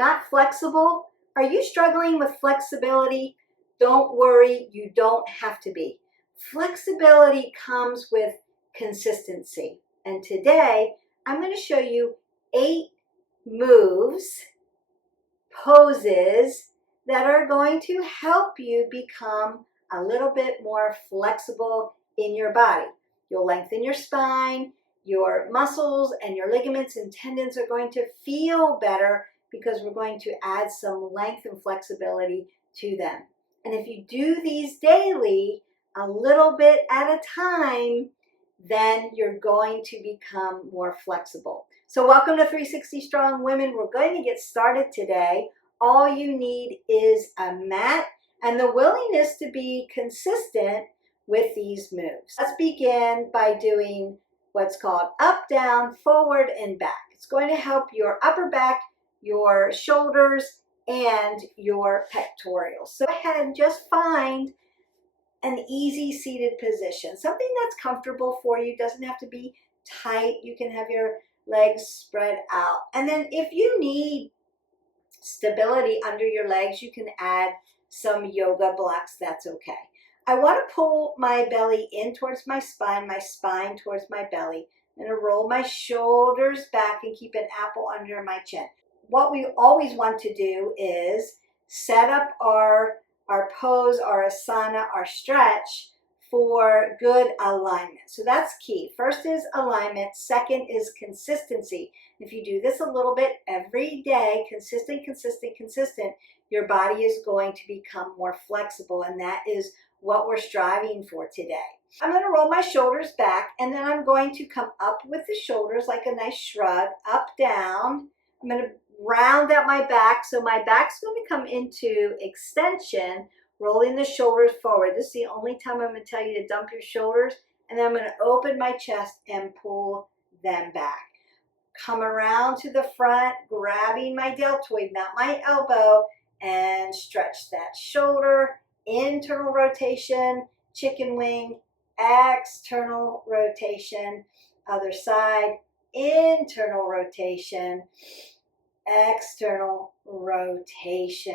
not flexible? Are you struggling with flexibility? Don't worry, you don't have to be. Flexibility comes with consistency. And today, I'm going to show you 8 moves, poses that are going to help you become a little bit more flexible in your body. You'll lengthen your spine, your muscles and your ligaments and tendons are going to feel better because we're going to add some length and flexibility to them. And if you do these daily, a little bit at a time, then you're going to become more flexible. So welcome to 360 Strong Women. We're going to get started today. All you need is a mat and the willingness to be consistent with these moves. Let's begin by doing what's called up, down, forward, and back. It's going to help your upper back, your shoulders, and your pectorals. So go ahead and just find an easy seated position, something that's comfortable for you. Doesn't have to be tight. You can have your legs spread out. And then if you need stability under your legs, you can add some yoga blocks. That's okay. I want to pull my belly in towards my spine towards my belly. I'm going to roll my shoulders back and keep an apple under my chin. What we always want to do is set up our pose, our asana, our stretch for good alignment. So that's key. First is alignment. Second is consistency. If you do this a little bit every day, consistent, your body is going to become more flexible, and that is what we're striving for today. I'm going to roll my shoulders back, and then I'm going to come up with the shoulders like a nice shrug, up, down. I'm going to round out my back, so my back's going to come into extension, rolling the shoulders forward. This is the only time I'm going to tell you to dump your shoulders, and then I'm going to open my chest and pull them back. Come around to the front, grabbing my deltoid, not my elbow, and stretch that shoulder. Internal rotation, chicken wing, external rotation, other side, internal rotation, external rotation.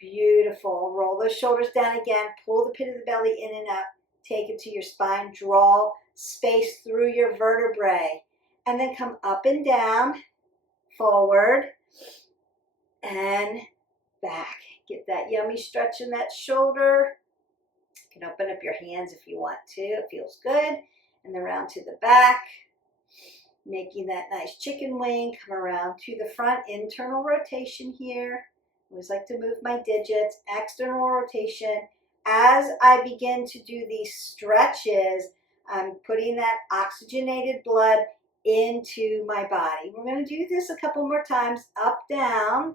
Beautiful. Roll those shoulders down again, pull the pit of the belly in and up, take it to your spine, draw space through your vertebrae, and then come up and down, forward, and back. Get that yummy stretch in that shoulder. You can open up your hands if you want to. It feels good. And then around to the back, making that nice chicken wing. Come around to the front, internal rotation here. I always like to move my digits, external rotation. As I begin to do these stretches, I'm putting that oxygenated blood into my body. We're going to do this a couple more times. Up, down,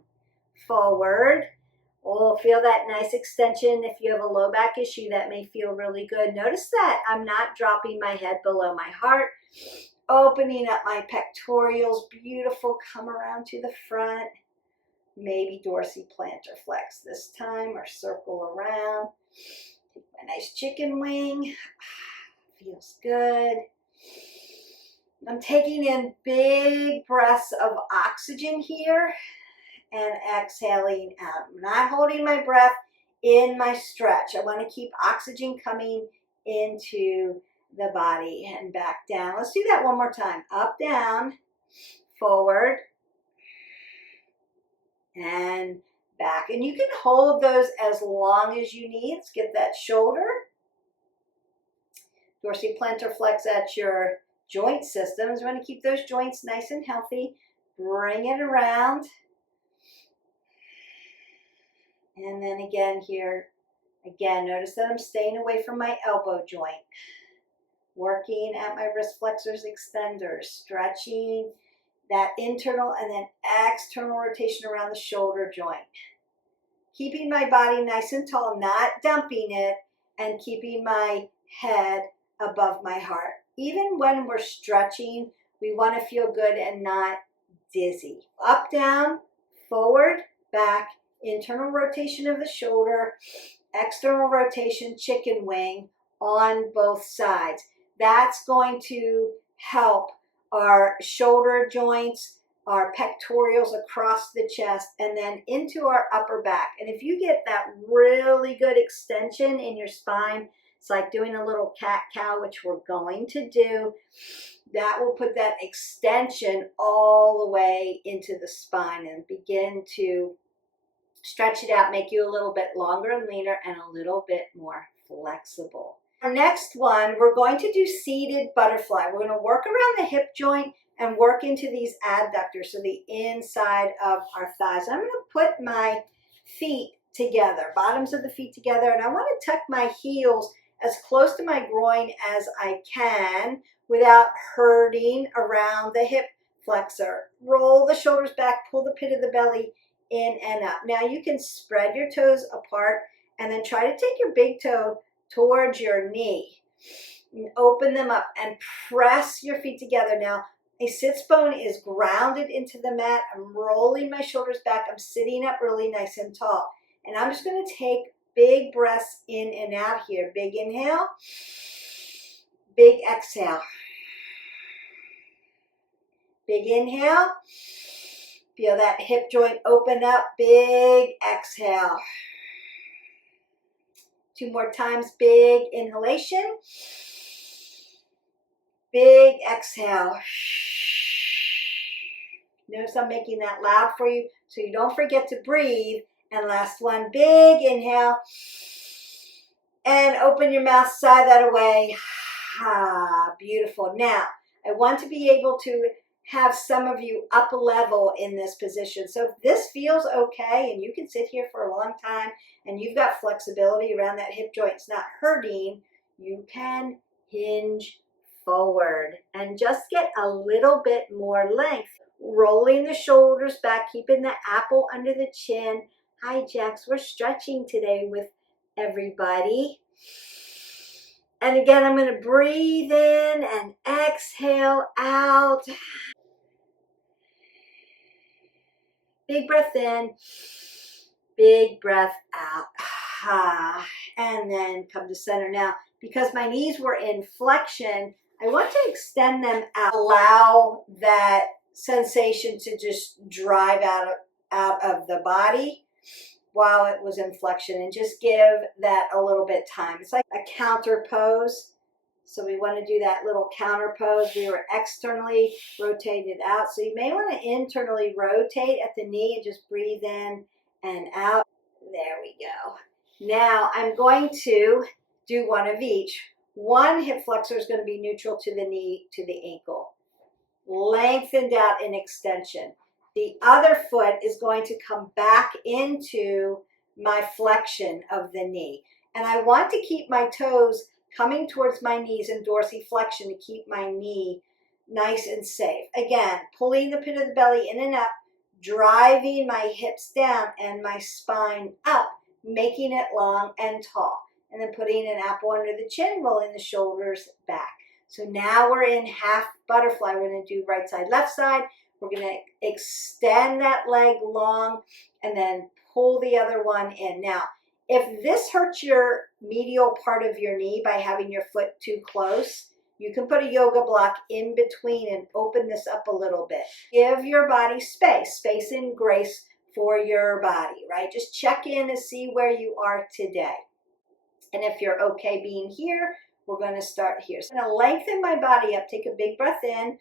forward. Oh, feel that nice extension. If you have a low back issue, that may feel really good. Notice that I'm not dropping my head below my heart. Opening up my pectorals. Beautiful. Come around to the front. Maybe dorsiplantar flex this time, or circle around. Take my nice chicken wing. Feels good. I'm taking in big breaths of oxygen here and exhaling out. I'm not holding my breath in my stretch. I want to keep oxygen coming into the body and back down. Let's do that one more time. Up, down, forward, and back. And you can hold those as long as you need. Let's get that shoulder. Dorsiplantar flex at your joint systems. We want to keep those joints nice and healthy. Bring it around. And then again here, notice that I'm staying away from my elbow joint. Working at my wrist flexors, extenders, stretching that internal and then external rotation around the shoulder joint. Keeping my body nice and tall, not dumping it, and keeping my head above my heart. Even when we're stretching, we want to feel good and not dizzy. Up, down, forward, back, internal rotation of the shoulder, external rotation, chicken wing on both sides. That's going to help our shoulder joints, our pectorals across the chest, and then into our upper back. And if you get that really good extension in your spine, it's like doing a little cat-cow, which we're going to do. That will put that extension all the way into the spine and begin to stretch it out, make you a little bit longer and leaner and a little bit more flexible. Our next one, we're going to do seated butterfly. We're going to work around the hip joint and work into these adductors, so the inside of our thighs. I'm going to put my feet together, bottoms of the feet together, and I want to tuck my heels as close to my groin as I can without hurting around the hip flexor. Roll the shoulders back, pull the pit of the belly in and up. Now you can spread your toes apart and then try to take your big toe towards your knee. And open them up and press your feet together. Now, a sits bone is grounded into the mat. I'm rolling my shoulders back. I'm sitting up really nice and tall. And I'm just going to take big breaths in and out here. Big inhale, big exhale. Big inhale. Feel that hip joint open up. Big exhale. 2 more times. Big inhalation. Big exhale. Notice I'm making that loud for you so you don't forget to breathe. And last one, big inhale. And open your mouth, sigh that away. Ah, beautiful. Now, I want to be able to have some of you up level in this position. So if this feels okay and you can sit here for a long time and you've got flexibility around that hip joint, it's not hurting, you can hinge forward and just get a little bit more length. Rolling the shoulders back, keeping the apple under the chin. Hi, Jax. We're stretching today with everybody. And again, I'm going to breathe in and exhale out. Big breath in, big breath out. And then come to center. Now, because my knees were in flexion, I want to extend them out. Allow that sensation to just drive out of the body while it was in flexion, and just give that a little bit time. It's like a counter pose. So we want to do that little counter pose. We were externally rotated out. So you may want to internally rotate at the knee and just breathe in and out. There we go. Now I'm going to do one of each. One hip flexor is going to be neutral to the knee, to the ankle. Lengthened out in extension. The other foot is going to come back into my flexion of the knee. And I want to keep my toes coming towards my knees in dorsiflexion to keep my knee nice and safe. Again, pulling the pit of the belly in and up, driving my hips down and my spine up, making it long and tall. And then putting an apple under the chin, rolling the shoulders back. So now we're in half butterfly. We're going to do right side, left side. We're going to extend that leg long and then pull the other one in. Now, if this hurts your medial part of your knee by having your foot too close, you can put a yoga block in between and open this up a little bit. Give your body space and grace for your body, right? Just check in and see where you are today. And if you're okay being here, we're going to start here. So I'm going to lengthen my body up. Take a big breath in.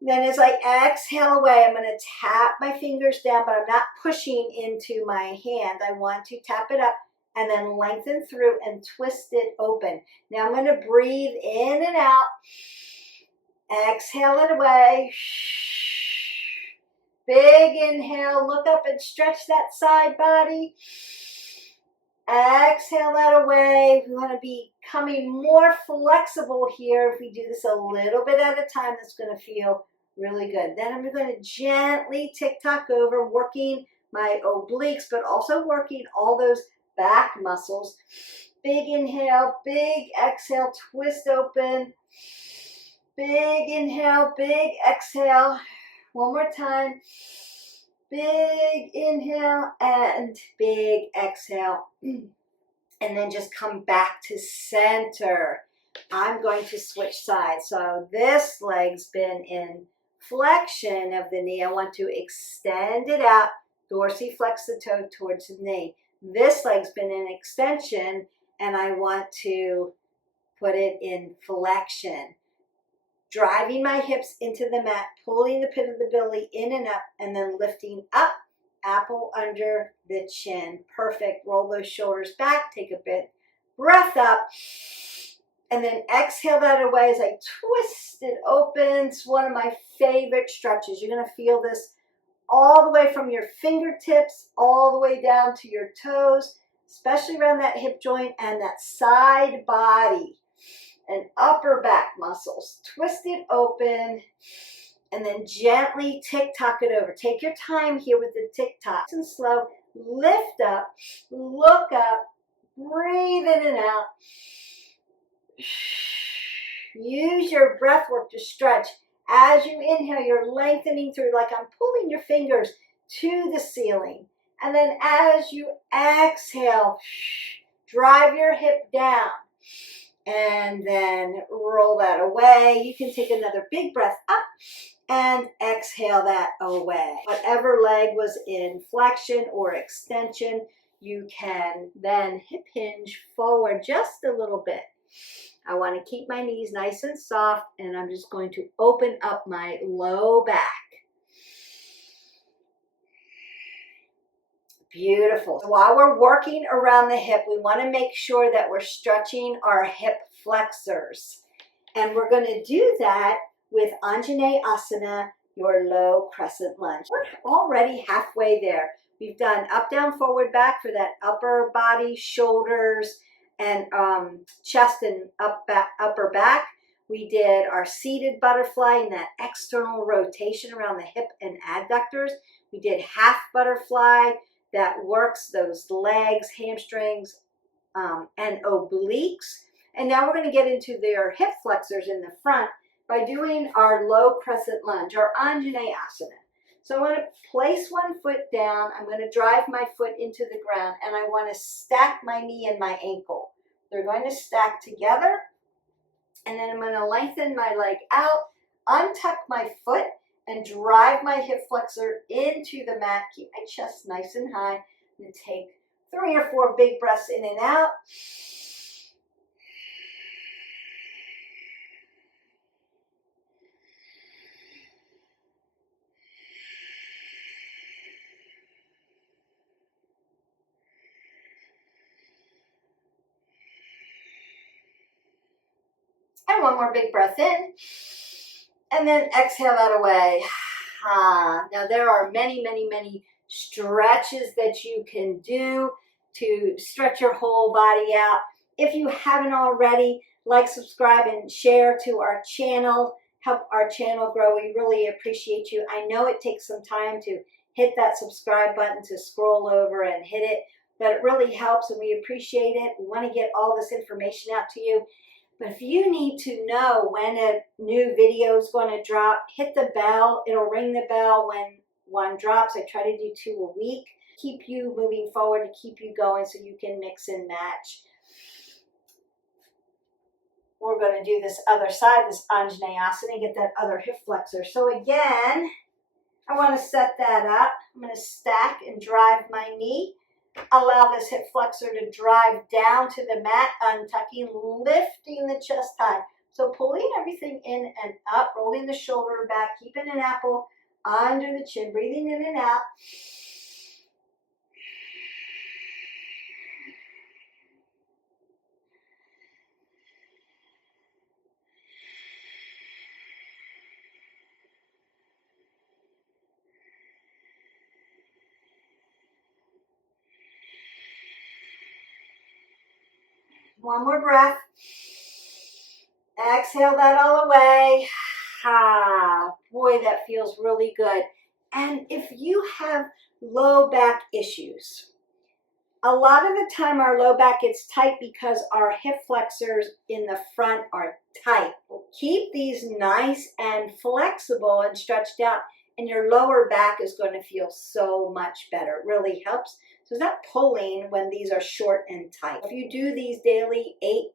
Then as I exhale away, I'm going to tap my fingers down, but I'm not pushing into my hand. I want to tap it up and then lengthen through and twist it open. Now I'm going to breathe in and out. Exhale it away. Big inhale. Look up and stretch that side body. Exhale that away. We want to be becoming more flexible here. If we do this a little bit at a time, that's going to feel really good. Then I'm going to gently tick-tock over, working my obliques, but also working all those back muscles. Big inhale, big exhale, twist open. Big inhale, big exhale. One more time. Big inhale and big exhale. And then just come back to center. I'm going to switch sides. So this leg's been in flexion of the knee. I want to extend it out, dorsiflex the toe towards the knee. This leg's been in extension, and I want to put it in flexion. Driving my hips into the mat, pulling the pit of the belly in and up, and then lifting up, apple under the chin. Perfect. Roll those shoulders back, take a bit breath up, and then exhale that away as I twist it open. It's one of my favorite stretches. You're going to feel this all the way from your fingertips, all the way down to your toes, especially around that hip joint and that side body and upper back muscles. Twist it open and then gently tick-tock it over. Take your time here with the tick-tock. And slow. Lift up, look up, breathe in and out. Use your breath work to stretch. As you inhale, you're lengthening through like I'm pulling your fingers to the ceiling. And then as you exhale, drive your hip down. And then roll that away. You can take another big breath up and exhale that away. Whatever leg was in flexion or extension, you can then hip hinge forward just a little bit. I want to keep my knees nice and soft, and I'm just going to open up my low back. Beautiful. So while we're working around the hip, we want to make sure that we're stretching our hip flexors. And we're going to do that with Anjaneyasana, your low crescent lunge. We're already halfway there. We've done up, down, forward, back for that upper body, shoulders, and chest and upper back. We did our seated butterfly and that external rotation around the hip and adductors. We did half butterfly that works those legs, hamstrings, and obliques. And now we're going to get into their hip flexors in the front by doing our low crescent lunge, our Anjaneyasana. So I'm going to place one foot down. I'm going to drive my foot into the ground, and I want to stack my knee and my ankle. They're going to stack together, and then I'm going to lengthen my leg out, untuck my foot, and drive my hip flexor into the mat. Keep my chest nice and high. And take 3 or 4 big breaths in and out. And one more big breath in. And then exhale that away. Now there are many, many, many stretches that you can do to stretch your whole body out. If you haven't already, like, subscribe, and share to our channel. Help our channel grow. We really appreciate you. I know it takes some time to hit that subscribe button, to scroll over and hit it, but it really helps, and we appreciate it. We want to get all this information out to you. But if you need to know when a new video is going to drop, hit the bell. It'll ring the bell when one drops. I try to do 2 a week. Keep you moving forward, to keep you going so you can mix and match. We're going to do this other side, this Anjaneyasana, and get that other hip flexor. So again, I want to set that up. I'm going to stack and drive my knee. Allow this hip flexor to drive down to the mat, untucking, lifting the chest high. So pulling everything in and up, rolling the shoulder back, keeping an apple under the chin, breathing in and out. One more breath. Exhale that all away. Boy, that feels really good. And if you have low back issues, a lot of the time our low back gets tight because our hip flexors in the front are tight. Keep these nice and flexible and stretched out, and your lower back is going to feel so much better. It really helps. So it's not pulling when these are short and tight. If you do these daily 8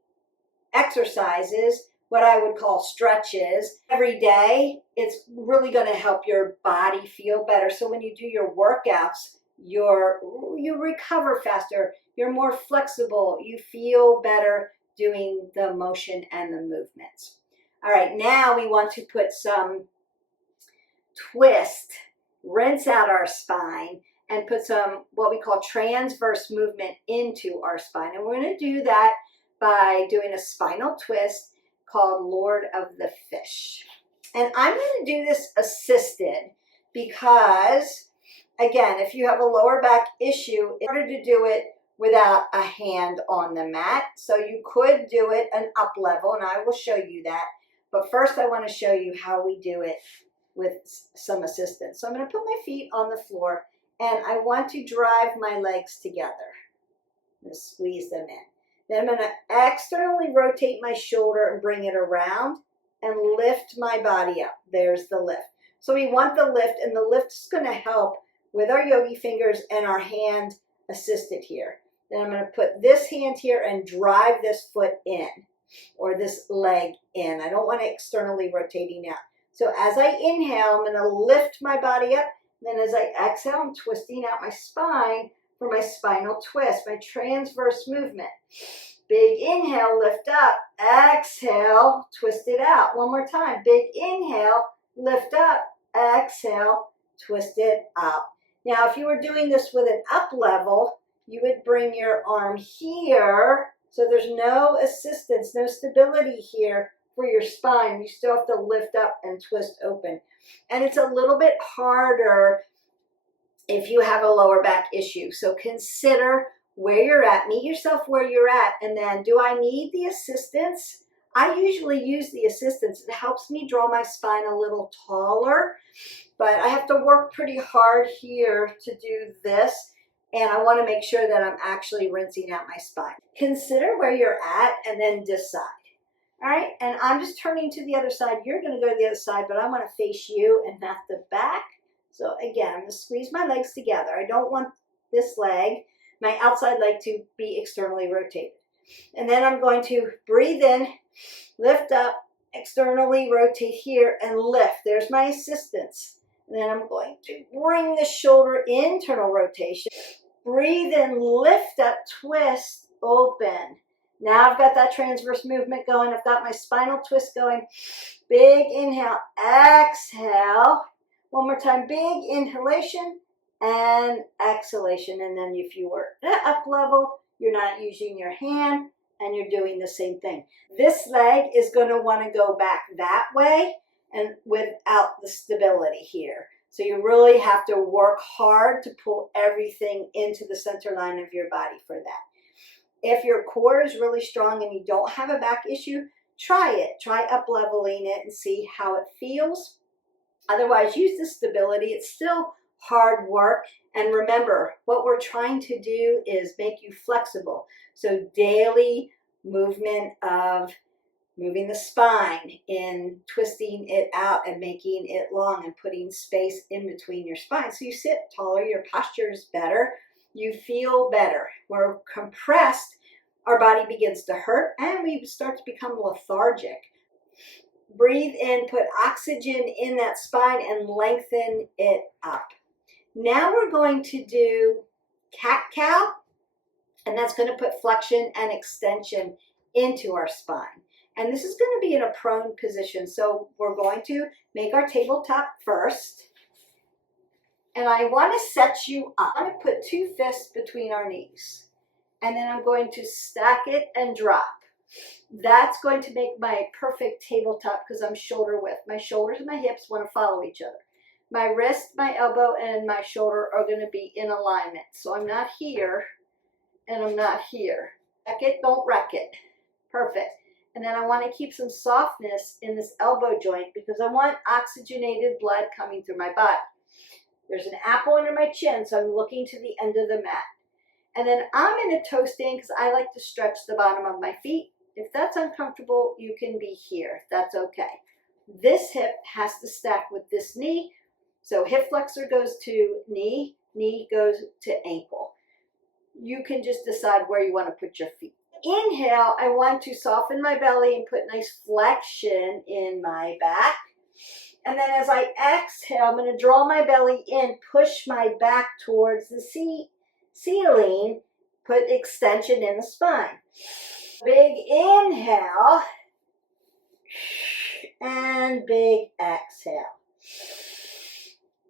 exercises what I would call stretches every day, it's really going to help your body feel better. So when you do your workouts, you recover faster, you're more flexible, you feel better doing the motion and the movements. All right, now we want to put some twist, rinse out our spine, and put some what we call transverse movement into our spine. And we're going to do that by doing a spinal twist called Lord of the Fish. And I'm going to do this assisted because, again, if you have a lower back issue, it's harder to do it without a hand on the mat. So you could do it an up level, and I will show you that. But first I want to show you how we do it with some assistance. So I'm going to put my feet on the floor, and I want to drive my legs together. I'm going to squeeze them in. Then I'm going to externally rotate my shoulder and bring it around and lift my body up. There's the lift. So we want the lift, and the lift is going to help with our yogi fingers and our hand assisted here. Then I'm going to put this hand here and drive this foot in, or this leg in. I don't want it externally rotating out. So as I inhale, I'm going to lift my body up. Then as I exhale, I'm twisting out my spine for my spinal twist, my transverse movement. Big inhale, lift up. Exhale, twist it out. One more time. Big inhale, lift up. Exhale, twist it out. Now, if you were doing this with an up level, you would bring your arm here. So there's no assistance, no stability here for your spine. You still have to lift up and twist open. And it's a little bit harder if you have a lower back issue. So consider where you're at, meet yourself where you're at, and then do I need the assistance? I usually use the assistance. It helps me draw my spine a little taller, but I have to work pretty hard here to do this, and I want to make sure that I'm actually rinsing out my spine. Consider where you're at and then decide. All right, and I'm just turning to the other side. You're going to go to the other side, but I want to face you and not the back. So again, I'm going to squeeze my legs together. I don't want this leg, my outside leg, to be externally rotated. And then I'm going to breathe in, lift up, externally rotate here, and lift. There's my assistance. And then I'm going to bring the shoulder, internal rotation. Breathe in, lift up, twist, open. Now I've got that transverse movement going. I've got my spinal twist going. Big inhale, exhale. One more time, big inhalation and exhalation. And then if you were at up level, you're not using your hand and you're doing the same thing. This leg is going to want to go back that way and without the stability here. So you really have to work hard to pull everything into the center line of your body for that. If your core is really strong and you don't have a back issue, try it. Try up leveling it and see how it feels. Otherwise, use the stability. It's still hard work. And remember, what we're trying to do is make you flexible. So daily movement of moving the spine, in twisting it out and making it long and putting space in between your spine. So you sit taller, your posture is better, you feel better. We're compressed, our body begins to hurt, and we start to become lethargic. Breathe in, put oxygen in that spine and lengthen it up. Now we're going to do cat-cow, and that's going to put flexion and extension into our spine. And this is going to be in a prone position. So we're going to make our tabletop first. And I want to set you up. I'm going to put 2 fists between our knees. And then I'm going to stack it and drop. That's going to make my perfect tabletop because I'm shoulder width. My shoulders and my hips want to follow each other. My wrist, my elbow, and my shoulder are going to be in alignment. So I'm not here and I'm not here. Wreck it, don't wreck it. Perfect. And then I want to keep some softness in this elbow joint because I want oxygenated blood coming through my body. There's an apple under my chin, so I'm looking to the end of the mat. And then I'm in a toe stand because I like to stretch the bottom of my feet. If that's uncomfortable, you can be here. That's okay. This hip has to stack with this knee. So hip flexor goes to knee, knee goes to ankle. You can just decide where you want to put your feet. inhale, I want to soften my belly and put nice flexion in my back. And then as I exhale, I'm going to draw my belly in, push my back towards the ceiling, put extension in the spine. Big inhale and big exhale.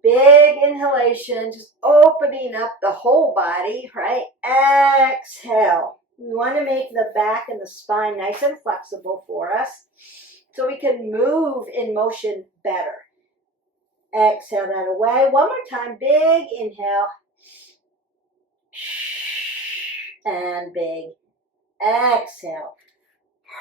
Big inhalation, just opening up the whole body, right? Exhale. We want to make the back and the spine nice and flexible for us so we can move in motion better. Exhale that away. One more time. Big inhale. And big exhale.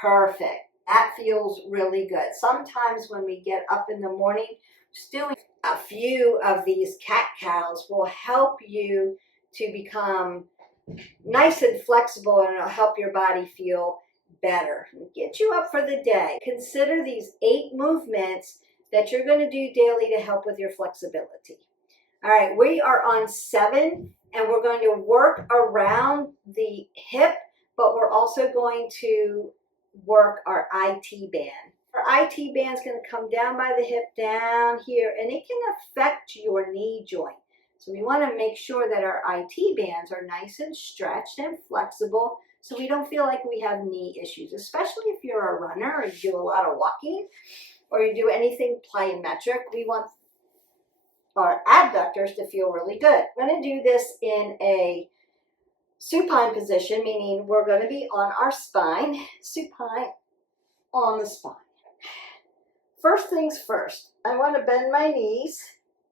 Perfect. That feels really good. Sometimes when we get up in the morning, just doing a few of these cat-cows will help you to become nice and flexible, and it'll help your body feel better. Get you up for the day. Consider these 8 movements that you're going to do daily to help with your flexibility. All right, we are on 7, and we're going to work around the hip, but we're also going to work our IT band. Our IT band is going to come down by the hip, down here, and it can affect your knee joint. So we want to make sure that our IT bands are nice and stretched and flexible so we don't feel like we have knee issues, especially if you're a runner or you do a lot of walking or you do anything plyometric. We want our adductors to feel really good. We're going to do this in a supine position, meaning we're going to be on our spine, supine on the spine. First things first, I want to bend my knees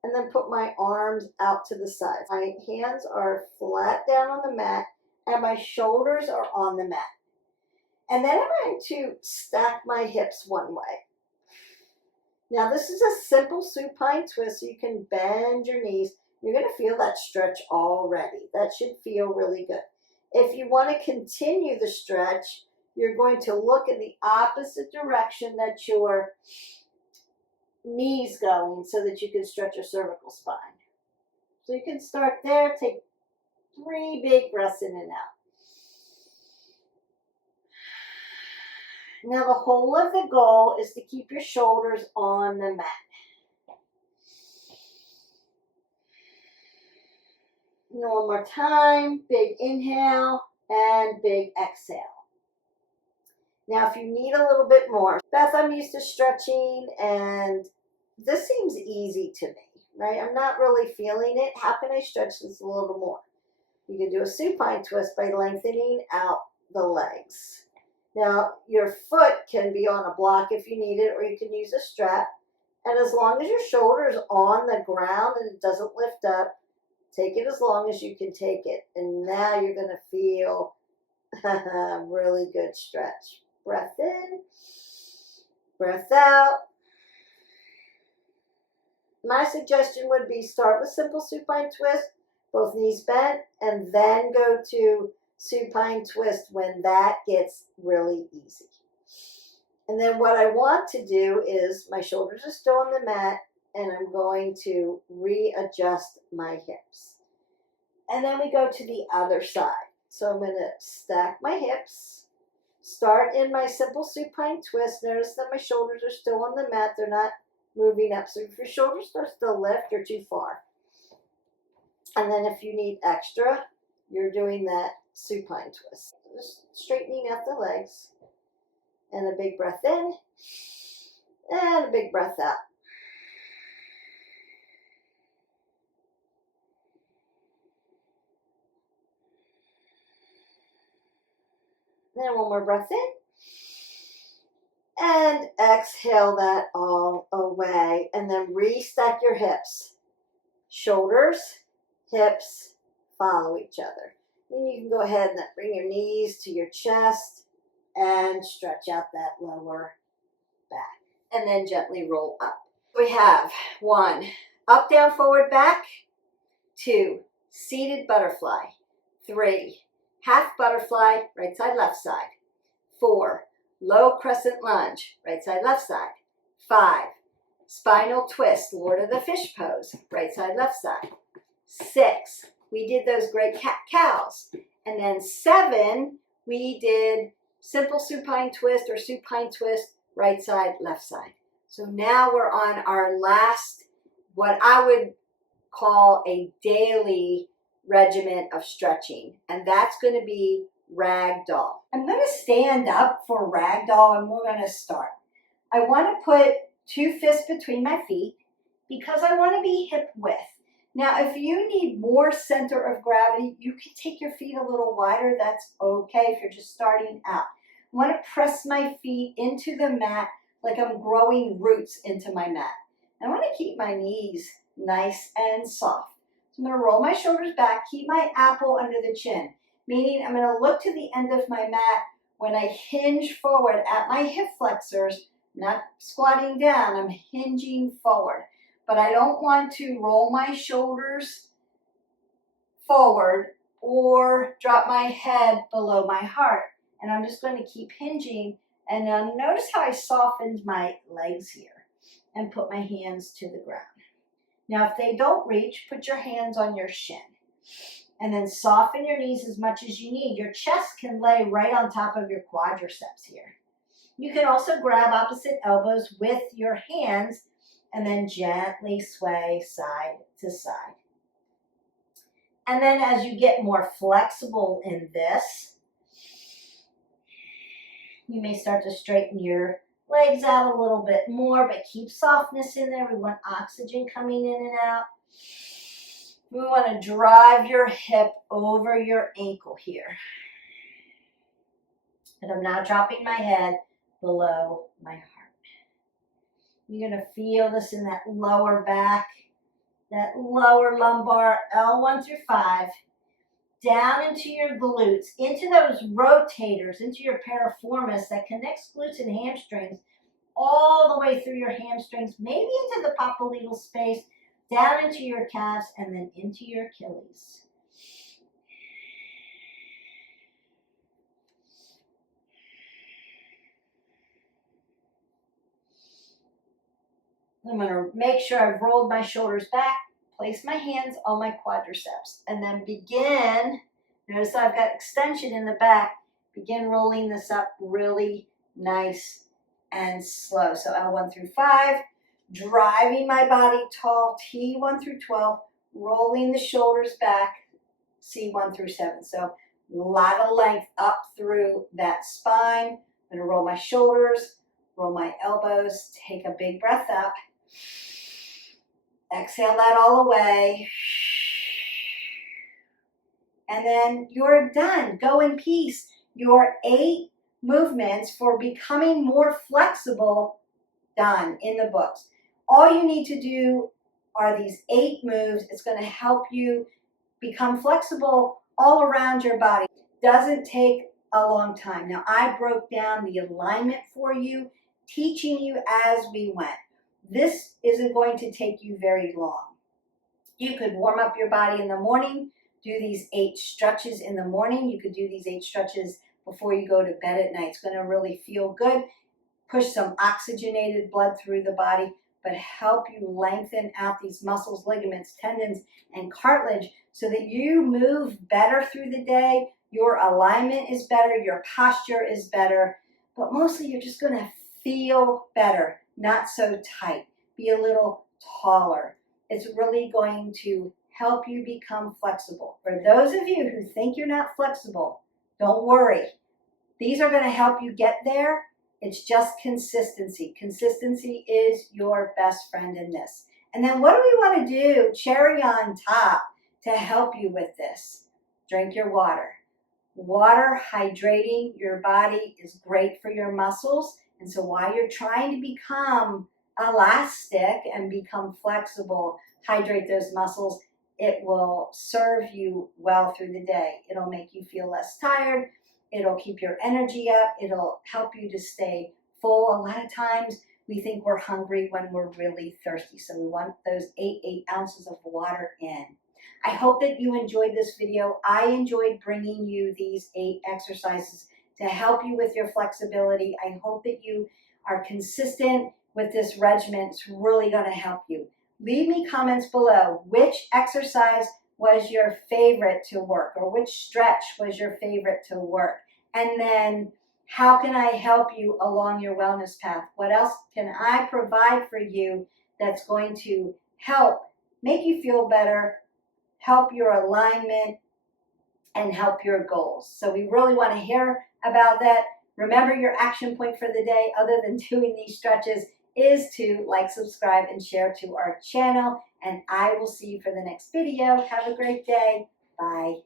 and then put my arms out to the sides. My hands are flat down on the mat and my shoulders are on the mat. And then I'm going to stack my hips one way. Now this is a simple supine twist, so you can bend your knees. You're going to feel that stretch already. That should feel really good. If you want to continue the stretch, you're going to look in the opposite direction that your knees going so that you can stretch your cervical spine. So you can start there, take 3 big breaths in and out. Now the whole of the goal is to keep your shoulders on the mat. Now one more time, big inhale and big exhale. Now if you need a little bit more, Beth, I'm used to stretching and this seems easy to me, right? I'm not really feeling it. How can I stretch this a little more? You can do a supine twist by lengthening out the legs. Now your foot can be on a block if you need it, or you can use a strap. And as long as your shoulder is on the ground and it doesn't lift up, take it as long as you can take it. And now you're going to feel really good stretch. Breath in, breath out. My suggestion would be start with simple supine twist, both knees bent, and then go to supine twist when that gets really easy. And then what I want to do is my shoulders are still on the mat, and I'm going to readjust my hips. And then we go to the other side. So I'm going to stack my hips, start in my simple supine twist. Notice that my shoulders are still on the mat. They're not moving up. So if your shoulders start to lift, you're too far. And then if you need extra, you're doing that supine twist. Just straightening out the legs. And a big breath in. And a big breath out. Then one more breath in. And exhale that all away. And then restack your hips. Shoulders, hips, follow each other. Then you can go ahead and bring your knees to your chest and stretch out that lower back. And then gently roll up. We have 1, up, down, forward, back. 2, seated butterfly. 3, half butterfly, right side, left side. 4, low crescent lunge, right side, left side. 5, spinal twist, Lord of the Fish pose, right side, left side. 6, we did those great cat-cows. And then 7, we did simple supine twist or supine twist, right side, left side. So now we're on our last, what I would call a daily regimen of stretching, and that's going to be ragdoll. I'm going to stand up for ragdoll, and we're going to start. I want to put 2 fists between my feet because I want to be hip width. Now, if you need more center of gravity, you can take your feet a little wider. That's okay if you're just starting out. I want to press my feet into the mat like I'm growing roots into my mat. I want to keep my knees nice and soft. So I'm going to roll my shoulders back, keep my apple under the chin, meaning I'm going to look to the end of my mat when I hinge forward at my hip flexors, not squatting down, I'm hinging forward. But I don't want to roll my shoulders forward or drop my head below my heart. And I'm just going to keep hinging. And now notice how I softened my legs here and put my hands to the ground. Now, if they don't reach, put your hands on your shin. And then soften your knees as much as you need. Your chest can lay right on top of your quadriceps here. You can also grab opposite elbows with your hands and then gently sway side to side. And then as you get more flexible in this, you may start to straighten your legs out a little bit more, but keep softness in there. We want oxygen coming in and out. We want to drive your hip over your ankle here. And I'm now dropping my head below my heart. You're going to feel this in that lower back, that lower lumbar, L1 through 5, down into your glutes, into those rotators, into your piriformis that connects glutes and hamstrings, all the way through your hamstrings, maybe into the popliteal space, down into your calves, and then into your Achilles. I'm going to make sure I've rolled my shoulders back, place my hands on my quadriceps, and then begin, notice I've got extension in the back, begin rolling this up really nice and slow. So L1 through 5, driving my body tall, T1 through 12, rolling the shoulders back, C1 through 7. So a lot of length up through that spine. I'm going to roll my shoulders, roll my elbows, take a big breath up. Exhale that all away. And then you're done. Go in peace. Your 8 movements for becoming more flexible, done in the books. All you need to do are these 8 moves. It's going to help you become flexible all around your body. Doesn't take a long time. Now, I broke down the alignment for you, teaching you as we went. This isn't going to take you very long. You could warm up your body in the morning, do these 8 stretches in the morning. You could do these 8 stretches before you go to bed at night. It's going to really feel good. Push some oxygenated blood through the body, but help you lengthen out these muscles, ligaments, tendons, and cartilage so that you move better through the day. Your alignment is better, your posture is better, but mostly you're just going to feel better, not so tight. Be a little taller. It's really going to help you become flexible. For those of you who think you're not flexible, don't worry. These are going to help you get there. It's just consistency. Consistency is your best friend in this. And then what do we want to do, cherry on top, to help you with this? Drink your water. Water hydrating your body is great for your muscles. And so while you're trying to become elastic and become flexible, hydrate those muscles, it will serve you well through the day. It'll make you feel less tired. It'll keep your energy up. It'll help you to stay full. A lot of times we think we're hungry when we're really thirsty. So we want those 8 ounces of water in. I hope that you enjoyed this video. I enjoyed bringing you these 8 exercises to help you with your flexibility. I hope that you are consistent with this regimen. It's really going to help you. Leave me comments below. Which exercise was your favorite to work, or which stretch was your favorite to work? And then how can I help you along your wellness path? What else can I provide for you that's going to help make you feel better, help your alignment, and help your goals? So we really want to hear about that. Remember, your action point for the day, other than doing these stretches, is to like, subscribe, and share to our channel. And I will see you for the next video. Have a great day. Bye.